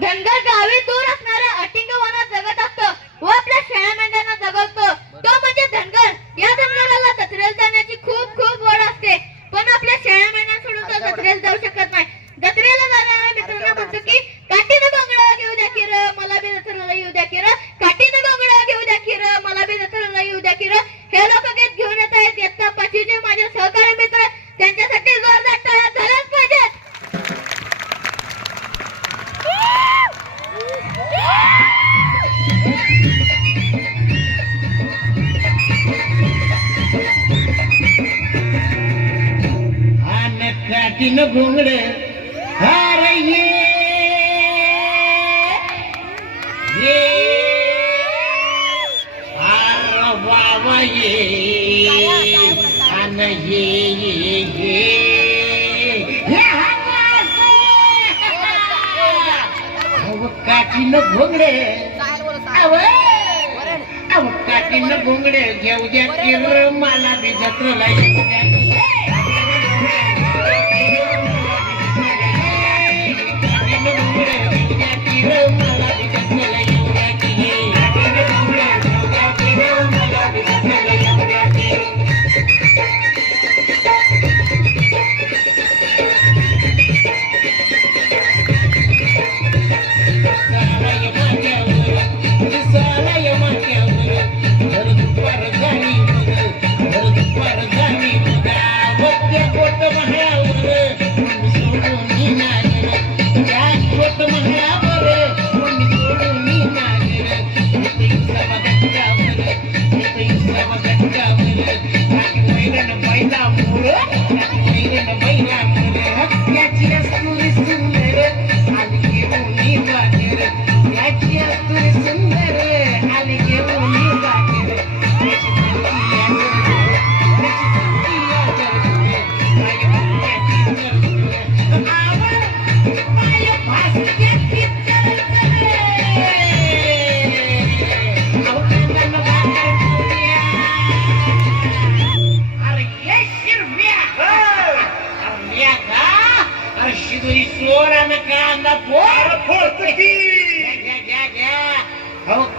धनगर गावी दूर असणाऱ्या अटिंग वनात जगत असतो व आपल्या शेळ्या मेंढ्यांना जगवतो. तो म्हणजे धनगर. या धनगराला तक्रार जाण्याची खूप खूप ओढ असते. तीन घुंगडे हार ये. वावा ये अन ये. ये ये काठीन घोंगडे. काठीन घोंगडे. घेऊ द्या मला बी जत्रेला येऊ द्या.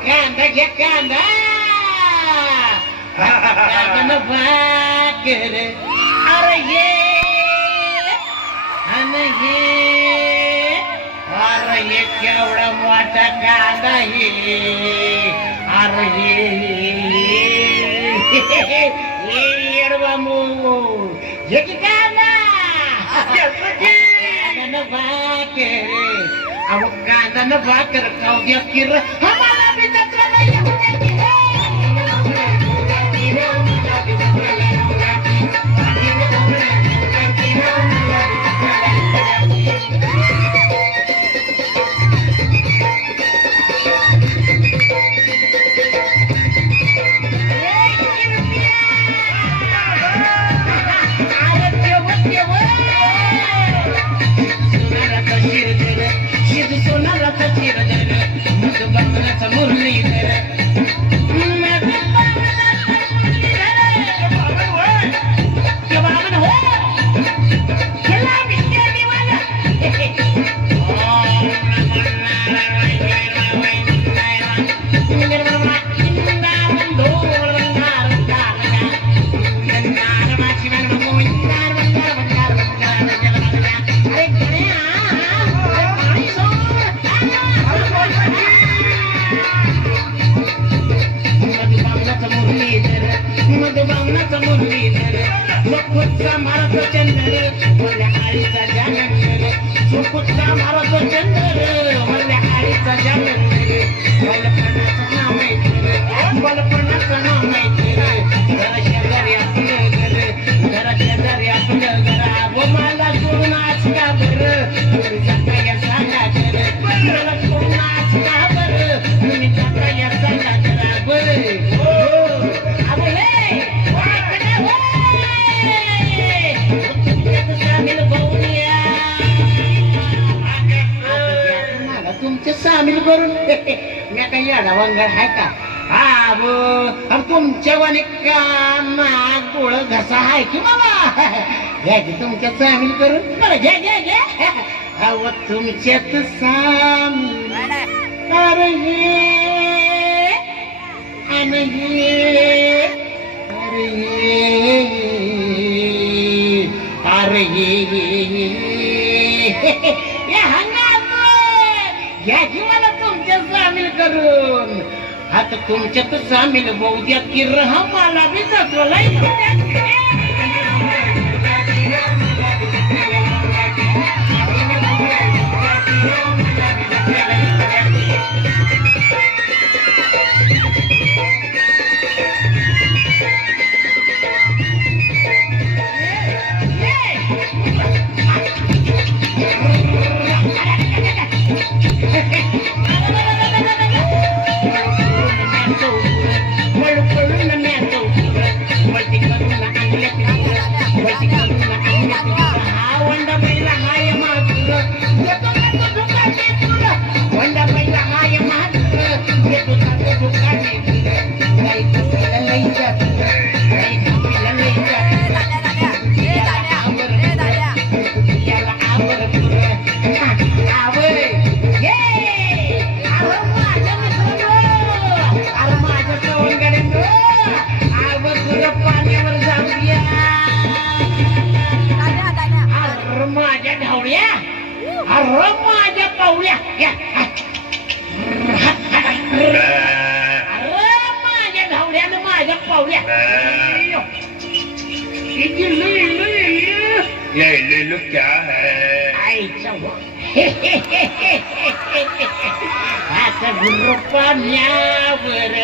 எக்காந்த எக்காந்த? பாக்குற அறையே அணையே அறையே கேவட மாட்ட காந்தையே அறையே. ஏடுவாமோ எக்காந்த பாக்குற अहो कांदा न भाकर खाऊ द्या किर आम्हाला పుత్ర మరపు చంద్రుడు तुमचे सामील करून. मी काही आडावांगड हाय का? हा तुमच्या वाणी माग गोळ घसा हाय की बाबा? घ्या की तुमच्या सामील करून. बरं घ्या घ्या घ्या. अव तुमच्यात सामील अरे अरे अरे करून. आता तुमच्यात आम्ही होऊ द्या की रहा मला बी जातो Let's go. ढावळ्या अरे माझ्या पावळ्या या. अरे माझ्या ढावळ्यानं माझ्या पावळ्या इथे लय, लय, लय. ये ले लो क्या है आईचा वा. आता गुरु पाण्यावर